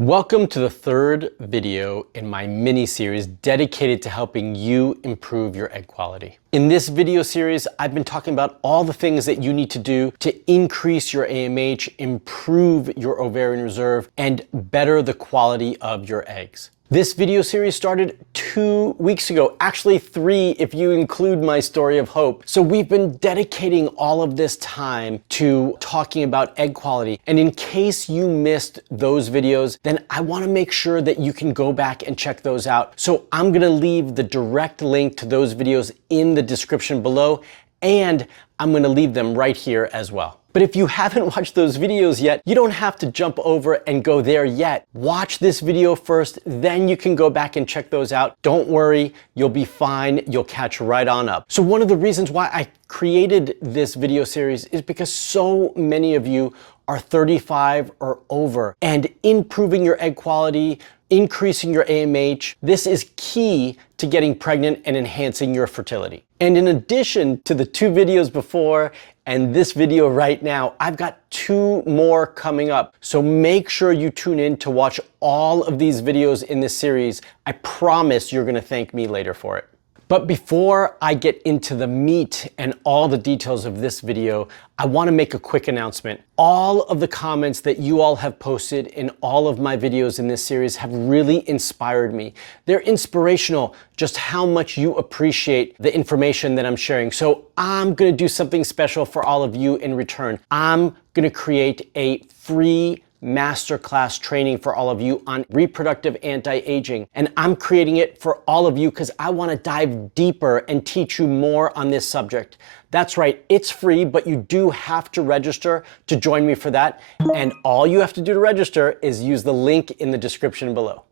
Welcome to the third video in my mini-series dedicated to helping you improve your egg quality. In this video series, I've been talking about all the things that you need to do to increase your AMH, improve your ovarian reserve, and better the quality of your eggs. This video series started 2 weeks ago, actually 3 if you include my story of hope. So we've been dedicating all of this time to talking about egg quality. And in case you missed those videos, then I want to make sure that you can go back and check those out. So I'm going to leave the direct link to those videos in the description below, and I'm going to leave them right here as well. But if you haven't watched those videos yet, you don't have to jump over and go there yet. Watch this video first, then you can go back and check those out. Don't worry, you'll be fine. You'll catch right on up. So one of the reasons why I created this video series is because so many of you are 35 or over, and improving your egg quality, increasing your AMH, this is key to getting pregnant and enhancing your fertility. And in addition to the 2 videos before and this video right now, I've got 2 more coming up. So make sure you tune in to watch all of these videos in this series. I promise you're gonna thank me later for it. But before I get into the meat and all the details of this video, I want to make a quick announcement. All of the comments that you all have posted in all of my videos in this series have really inspired me. They're inspirational, just how much you appreciate the information that I'm sharing. So I'm going to do something special for all of you in return. I'm going to create a free masterclass training for all of you on reproductive anti-aging. And I'm creating it for all of you because I want to dive deeper and teach you more on this subject. That's right, it's free, but you do have to register to join me for that. And all you have to do to register is use the link in the description below.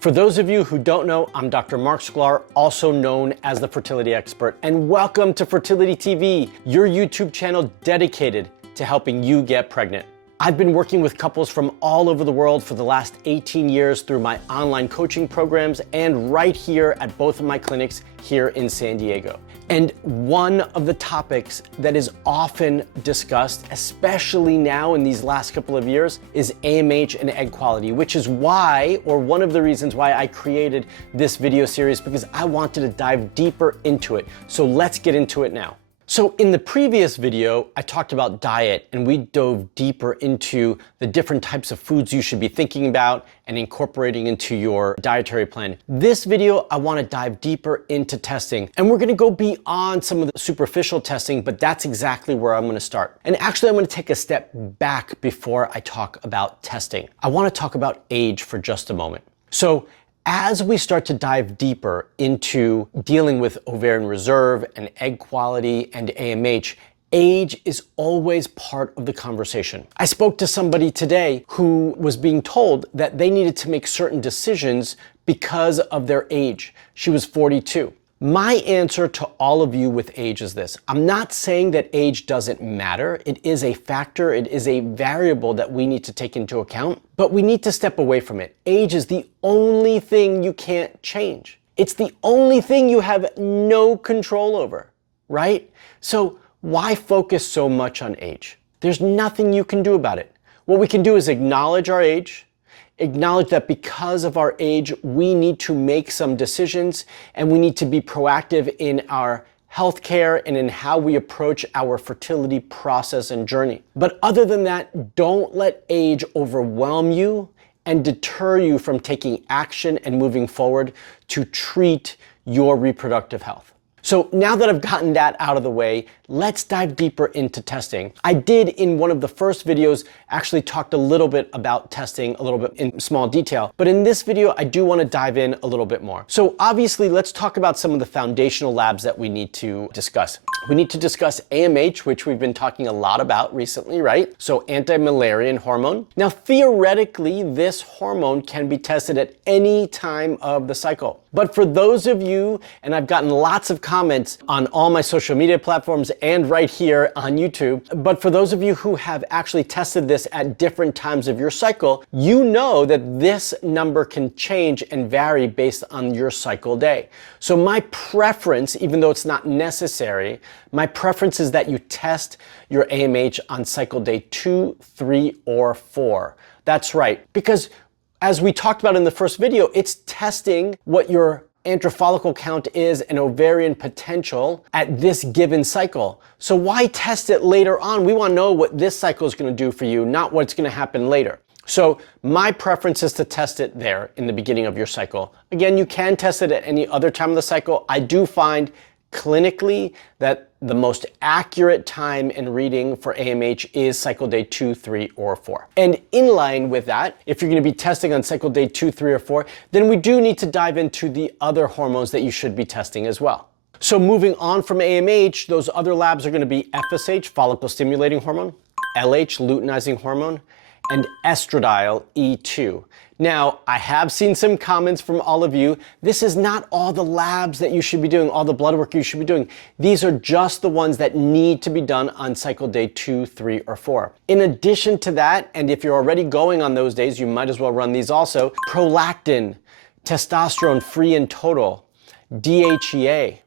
For those of you who don't know, I'm Dr. Marc Sklar, also known as the fertility expert, and welcome to Fertility TV, your YouTube channel dedicated to helping you get pregnant. I've been working with couples from all over the world for the last 18 years through my online coaching programs and right here at both of my clinics here in San Diego. And one of the topics that is often discussed, especially now in these last couple of years, is AMH and egg quality, which is why, or one of the reasons why I created this video series, because I wanted to dive deeper into it. So let's get into it now. So in the previous video, I talked about diet, and we dove deeper into the different types of foods you should be thinking about and incorporating into your dietary plan. This video, I want to dive deeper into testing, and we're going to go beyond some of the superficial testing, but that's exactly where I'm going to start. And actually, I'm going to take a step back before I talk about testing. I want to talk about age for just a moment. So as we start to dive deeper into dealing with ovarian reserve and egg quality and AMH, age is always part of the conversation. I spoke to somebody today who was being told that they needed to make certain decisions because of their age. She was 42. My answer to all of you with age is this. I'm not saying that age doesn't matter. It is a factor. It is a variable that we need to take into account, but we need to step away from it. Age is the only thing you can't change. It's the only thing you have no control over, right? So why focus so much on age? There's nothing you can do about it. What we can do is acknowledge our age, acknowledge that because of our age, we need to make some decisions, and we need to be proactive in our healthcare and in how we approach our fertility process and journey. But other than that, don't let age overwhelm you and deter you from taking action and moving forward to treat your reproductive health. So now that I've gotten that out of the way, let's dive deeper into testing. I did in one of the first videos actually talked a little bit about testing a little bit in small detail, but in this video, I do want to dive in a little bit more. So obviously, let's talk about some of the foundational labs that we need to discuss. We need to discuss AMH, which we've been talking a lot about recently, right? So anti-Müllerian hormone. Now, theoretically, this hormone can be tested at any time of the cycle. But for those of you, and I've gotten lots of comments on all my social media platforms and right here on YouTube, but for those of you who have actually tested this at different times of your cycle, you know that this number can change and vary based on your cycle day. So my preference, even though it's not necessary, my preference is that you test your AMH on cycle day 2, 3, or 4. That's right, because as we talked about in the first video, it's testing what your androgen follicle count is and ovarian potential at this given cycle. So why test it later on? We want to know what this cycle is going to do for you, not what's going to happen later. So my preference is to test it there in the beginning of your cycle. Again, you can test it at any other time of the cycle. I do find clinically that the most accurate time in reading for AMH is cycle day 2, 3, or 4. And in line with that, if you're going to be testing on cycle day 2, 3, or 4, then we do need to dive into the other hormones that you should be testing as well. So moving on from AMH, those other labs are going to be FSH, follicle stimulating hormone, LH, luteinizing hormone, and estradiol E2. Now, I have seen some comments from all of you. This is not all the labs that you should be doing, all the blood work you should be doing. These are just the ones that need to be done on cycle day 2, 3, or 4. In addition to that, and if you're already going on those days, you might as well run these also. Prolactin, testosterone free and total, DHEA.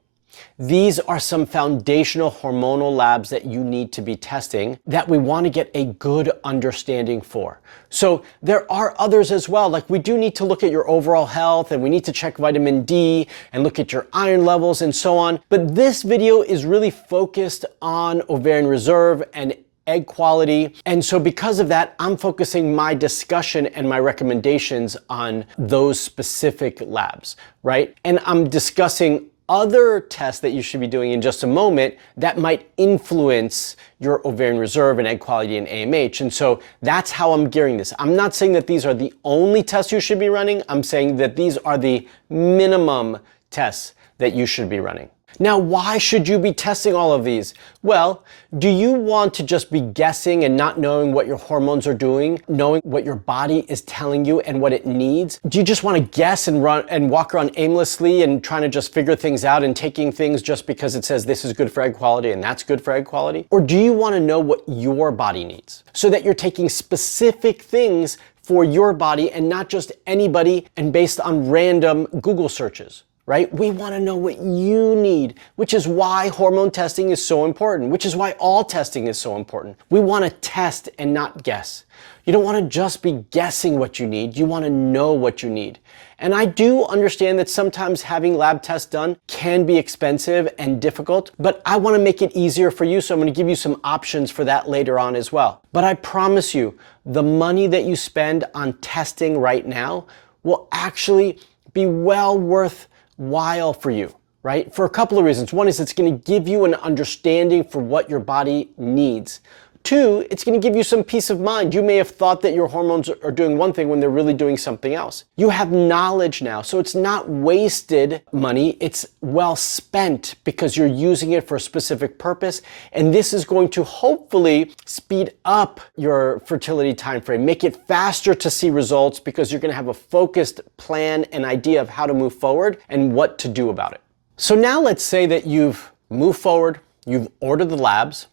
These are some foundational hormonal labs that you need to be testing that we want to get a good understanding for. So there are others as well, like we do need to look at your overall health and we need to check vitamin D and look at your iron levels and so on. But this video is really focused on ovarian reserve and egg quality. And so because of that, I'm focusing my discussion and my recommendations on those specific labs, right? And I'm discussing other tests that you should be doing in just a moment that might influence your ovarian reserve and egg quality and AMH. And so that's how I'm gearing this. I'm not saying that these are the only tests you should be running. I'm saying that these are the minimum tests that you should be running. Now, why should you be testing all of these? Well, do you want to just be guessing and not knowing what your hormones are doing, knowing what your body is telling you and what it needs? Do you just want to guess and run and walk around aimlessly and trying to just figure things out and taking things just because it says this is good for egg quality and that's good for egg quality? Or do you want to know what your body needs so that you're taking specific things for your body and not just anybody and based on random Google searches? Right? We want to know what you need, which is why hormone testing is so important, which is why all testing is so important. We want to test and not guess. You don't want to just be guessing what you need. You want to know what you need. And I do understand that sometimes having lab tests done can be expensive and difficult, but I want to make it easier for you. So I'm going to give you some options for that later on as well. But I promise you, the money that you spend on testing right now will actually be well worth while for you, right? For a couple of reasons. One is it's going to give you an understanding for what your body needs. Two, it's going to give you some peace of mind. You may have thought that your hormones are doing one thing when they're really doing something else. You have knowledge now, so it's not wasted money. It's well spent because you're using it for a specific purpose. And this is going to hopefully speed up your fertility timeframe, make it faster to see results because you're going to have a focused plan and idea of how to move forward and what to do about it. So now let's say that you've moved forward, you've ordered the labs,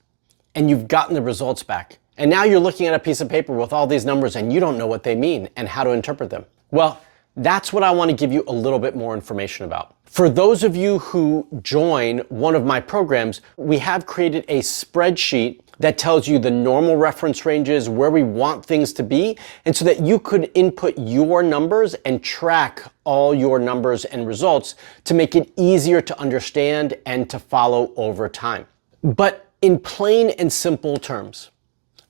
and you've gotten the results back. And now you're looking at a piece of paper with all these numbers and you don't know what they mean and how to interpret them. Well, that's what I want to give you a little bit more information about. For those of you who join one of my programs, we have created a spreadsheet that tells you the normal reference ranges, where we want things to be, and so that you could input your numbers and track all your numbers and results to make it easier to understand and to follow over time. But in plain and simple terms,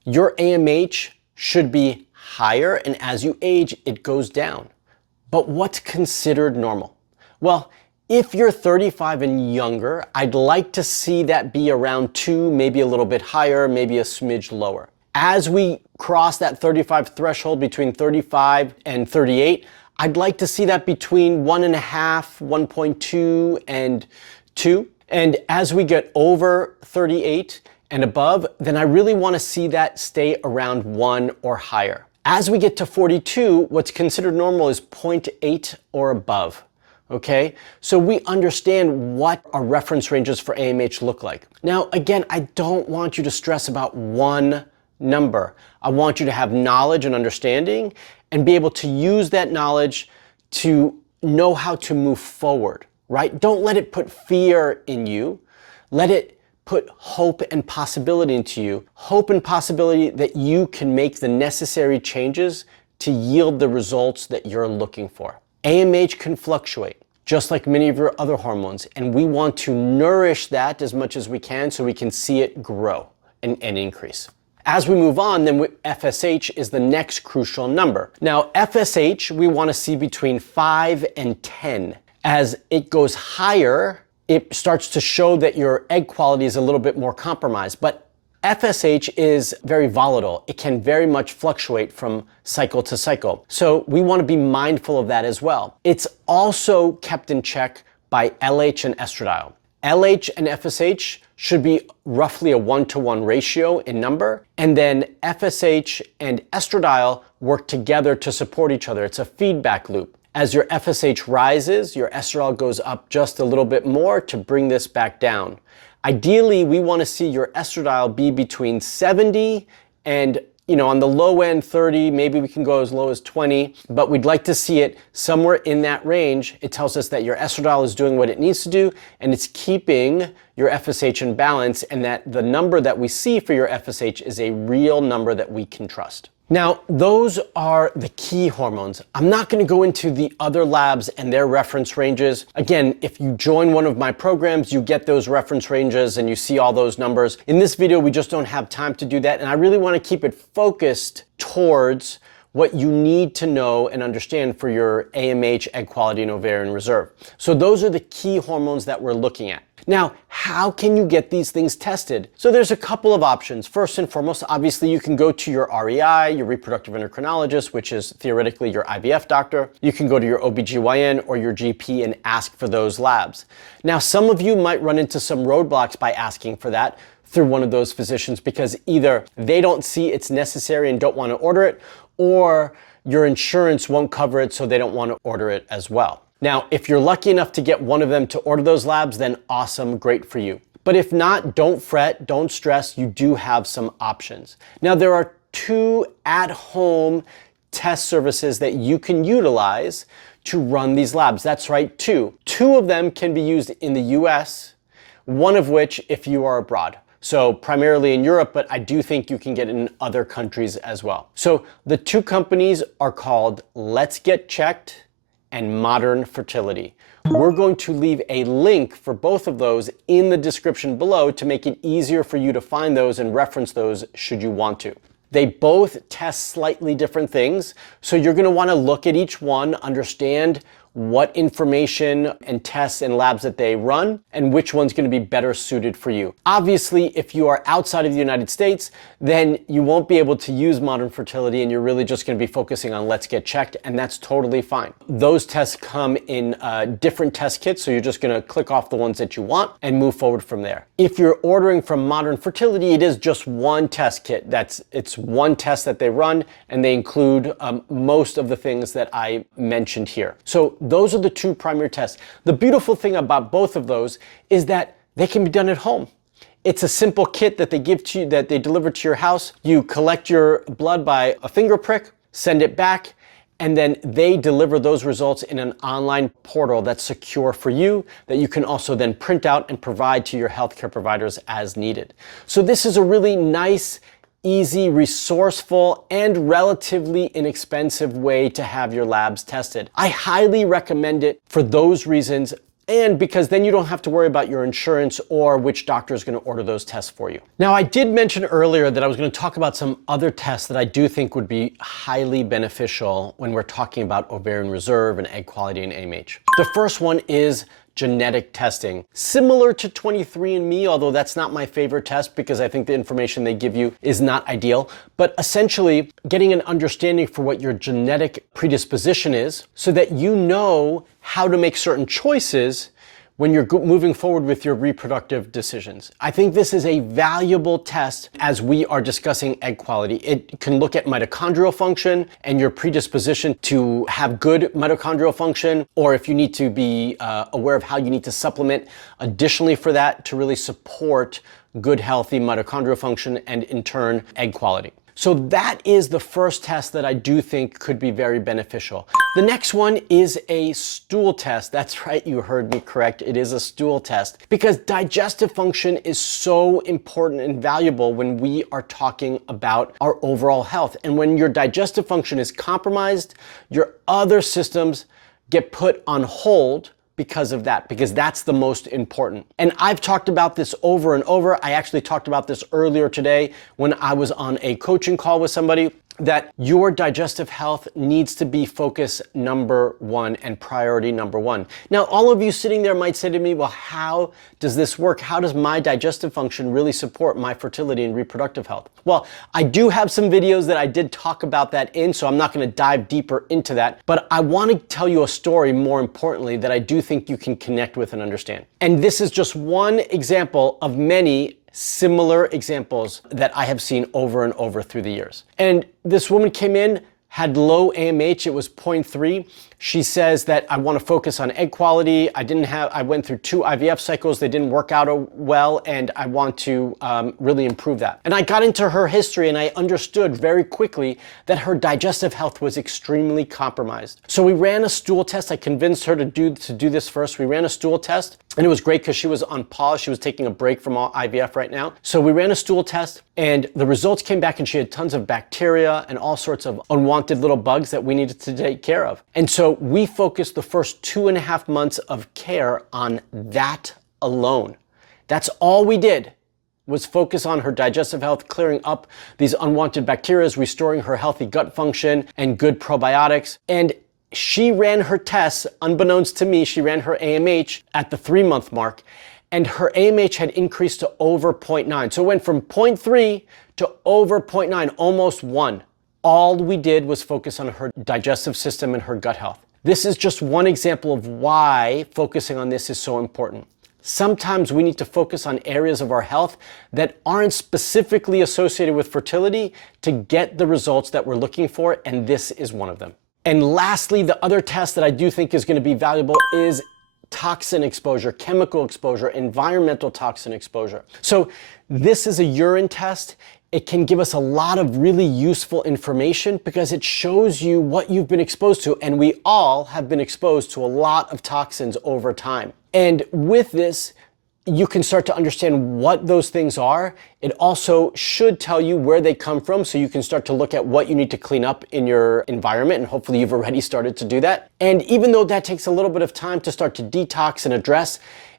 your AMH should be higher, and as you age, it goes down. But what's considered normal? Well, if you're 35 and younger, I'd like to see that be around 2, maybe a little bit higher, maybe a smidge lower. As we cross that 35 threshold between 35 and 38, I'd like to see that between 1.5, 1.2, and 2. And as we get over 38 and above, then I really want to see that stay around 1 or higher. As we get to 42, what's considered normal is 0.8 or above. okay? So we understand what our reference ranges for AMH look like. Now, again, I don't want you to stress about one number. I want you to have knowledge and understanding and be able to use that knowledge to know how to move forward, right? Don't let it put fear in you. Let it put hope and possibility into you. Hope and possibility that you can make the necessary changes to yield the results that you're looking for. AMH can fluctuate, just like many of your other hormones, and we want to nourish that as much as we can so we can see it grow and increase. As we move on, then FSH is the next crucial number. Now, FSH, we want to see between 5 and 10. As it goes higher, it starts to show that your egg quality is a little bit more compromised. But FSH is very volatile. It can very much fluctuate from cycle to cycle. So we want to be mindful of that as well. It's also kept in check by LH and estradiol. LH and FSH should be roughly a 1-to-1 ratio in number. And then FSH and estradiol work together to support each other. It's a feedback loop. As your FSH rises, your estradiol goes up just a little bit more to bring this back down. Ideally, we want to see your estradiol be between 70 and, on the low end 30, maybe we can go as low as 20, but we'd like to see it somewhere in that range. It tells us that your estradiol is doing what it needs to do and it's keeping your FSH in balance, and that the number that we see for your FSH is a real number that we can trust. Now, those are the key hormones. I'm not going to go into the other labs and their reference ranges. Again, if you join one of my programs, you get those reference ranges and you see all those numbers. In this video, we just don't have time to do that, and I really want to keep it focused towards what you need to know and understand for your AMH, egg quality, and ovarian reserve. So those are the key hormones that we're looking at. Now, how can you get these things tested? So there's a couple of options. First and foremost, obviously you can go to your REI, your reproductive endocrinologist, which is theoretically your IVF doctor. You can go to your OBGYN or your GP and ask for those labs. Now, some of you might run into some roadblocks by asking for that through one of those physicians because either they don't see it's necessary and don't want to order it, or your insurance won't cover it, so they don't want to order it as well. Now, if you're lucky enough to get one of them to order those labs, then awesome, great for you. But if not, don't fret, don't stress, you do have some options. Now, there are 2 at-home test services that you can utilize to run these labs. That's right, 2. 2 of them can be used in the US, one of which if you are abroad. So primarily in Europe, but I do think you can get it in other countries as well. So the 2 companies are called Let's Get Checked and Modern Fertility. We're going to leave a link for both of those in the description below to make it easier for you to find those and reference those should you want to. They both test slightly different things, so you're going to want to look at each one, understand what information and tests and labs that they run, and which one's going to be better suited for you. Obviously, if you are outside of the United States, then you won't be able to use Modern Fertility and you're really just going to be focusing on Let's Get Checked, and that's totally fine. Those tests come in different test kits, so you're just going to click off the ones that you want and move forward from there. If you're ordering from Modern Fertility, it is just one test kit. It's one test that they run, and they include most of the things that I mentioned here. So those are the 2 primary tests. The beautiful thing about both of those is that they can be done at home. It's a simple kit that they give to you, that they deliver to your house. You collect your blood by a finger prick, send it back, and then they deliver those results in an online portal that's secure for you, that you can also then print out and provide to your healthcare providers as needed. So this is a really nice, easy, resourceful, and relatively inexpensive way to have your labs tested. I highly recommend it for those reasons, and because then you don't have to worry about your insurance or which doctor is going to order those tests for you. Now, I did mention earlier that I was going to talk about some other tests that I do think would be highly beneficial when we're talking about ovarian reserve and egg quality and AMH. The first one is genetic testing. Similar to 23andMe, although that's not my favorite test because I think the information they give you is not ideal, but essentially getting an understanding for what your genetic predisposition is so that you know how to make certain choices when you're moving forward with your reproductive decisions. I think this is a valuable test as we are discussing egg quality. It can look at mitochondrial function and your predisposition to have good mitochondrial function, or if you need to be aware of how you need to supplement additionally for that to really support good, healthy mitochondrial function and in turn, egg quality. So that is the first test that I do think could be very beneficial. The next one is a stool test. That's right, you heard me correct. It is a stool test because digestive function is so important and valuable when we are talking about our overall health. And when your digestive function is compromised, your other systems get put on hold because of that, because that's the most important. And I've talked about this over and over. I actually talked about this earlier today when I was on a coaching call with somebody, that your digestive health needs to be focus number one and priority number one. Now, all of you sitting there might say to me, well, how does this work? How does my digestive function really support my fertility and reproductive health? Well, I do have some videos that I did talk about that in, so I'm not going to dive deeper into that, but I want to tell you a story more importantly that I do think you can connect with and understand. And this is just one example of many similar examples that I have seen over and over through the years. And this woman came in, had low AMH, it was 0.3. She says that I want to focus on egg quality. I went through 2 IVF cycles, they didn't work out well, and I want to really improve that. And I got into her history and I understood very quickly that her digestive health was extremely compromised. So we ran a stool test. I convinced her to do this first. We ran a stool test and it was great because she was on pause. She was taking a break from all IVF right now. So we ran a stool test and the results came back and she had tons of bacteria and all sorts of unwanted little bugs that we needed to take care of. And so we focused the first 2.5 months of care on that alone. That's all we did, was focus on her digestive health, clearing up these unwanted bacteria, restoring her healthy gut function and good probiotics. And she ran her tests, unbeknownst to me, she ran her AMH at the 3-month mark, and her AMH had increased to over 0.9. So it went from 0.3 to over 0.9, almost 1. All we did was focus on her digestive system and her gut health. This is just one example of why focusing on this is so important. Sometimes we need to focus on areas of our health that aren't specifically associated with fertility to get the results that we're looking for, and this is one of them. And lastly, the other test that I do think is going to be valuable is toxin exposure, chemical exposure, environmental toxin exposure. So this is a urine test. It can give us a lot of really useful information because it shows you what you've been exposed to, and we all have been exposed to a lot of toxins over time. And with this, you can start to understand what those things are. It also should tell you where they come from, so you can start to look at what you need to clean up in your environment, and hopefully you've already started to do that. And even though that takes a little bit of time to start to detox and address,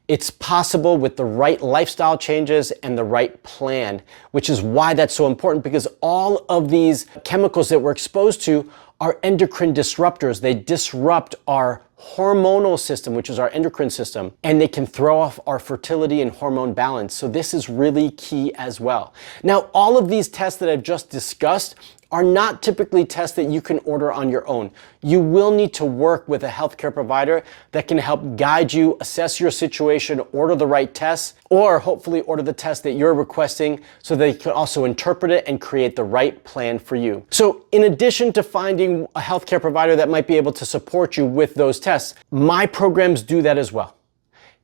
it's possible with the right lifestyle changes and the right plan, which is why that's so important, because all of these chemicals that we're exposed to are endocrine disruptors. They disrupt our hormonal system, which is our endocrine system, and they can throw off our fertility and hormone balance. So this is really key as well. Now, all of these tests that I've just discussed are not typically tests that you can order on your own. You will need to work with a healthcare provider that can help guide you, assess your situation, order the right tests, or hopefully order the test that you're requesting so they can also interpret it and create the right plan for you. So in addition to finding a healthcare provider that might be able to support you with those tests, my programs do that as well.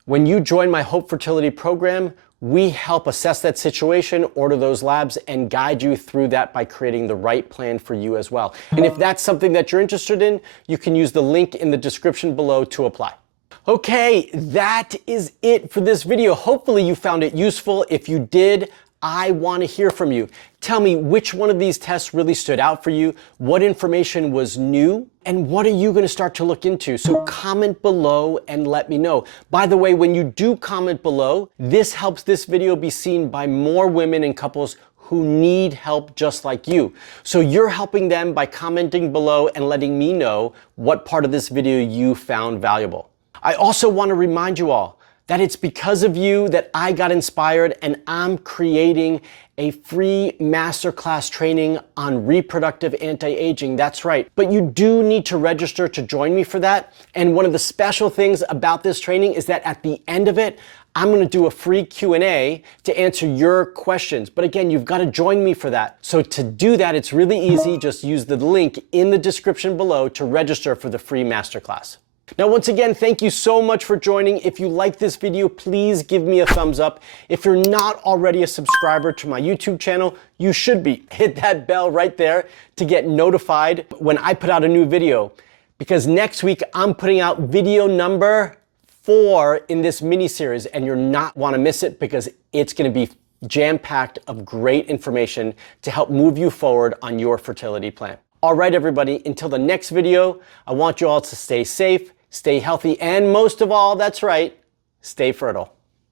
When you join my Hope Fertility program, we help assess that situation, order those labs, and guide you through that by creating the right plan for you as well. And if that's something that you're interested in, you can use the link in the description below to apply. Okay, that is it for this video. Hopefully you found it useful. If you did, I want to hear from you. Tell me which one of these tests really stood out for you, what information was new, and what are you going to start to look into? So comment below and let me know. By the way, when you do comment below, this helps this video be seen by more women and couples who need help just like you. So you're helping them by commenting below and letting me know what part of this video you found valuable. I also want to remind you all that it's because of you that I got inspired and I'm creating a free masterclass training on reproductive anti-aging. That's right. But you do need to register to join me for that. And one of the special things about this training is that at the end of it, I'm going to do a free Q&A to answer your questions. But again, you've got to join me for that. So to do that, it's really easy. Just use the link in the description below to register for the free masterclass. Now, once again, thank you so much for joining. If you like this video, please give me a thumbs up. If you're not already a subscriber to my YouTube channel, you should be. Hit that bell right there to get notified when I put out a new video. Because next week, I'm putting out video number 4 in this mini-series, and you're not want to miss it because it's going to be jam-packed of great information to help move you forward on your fertility plan. All right, everybody, until the next video, I want you all to stay safe, stay healthy, and most of all, that's right, stay fertile.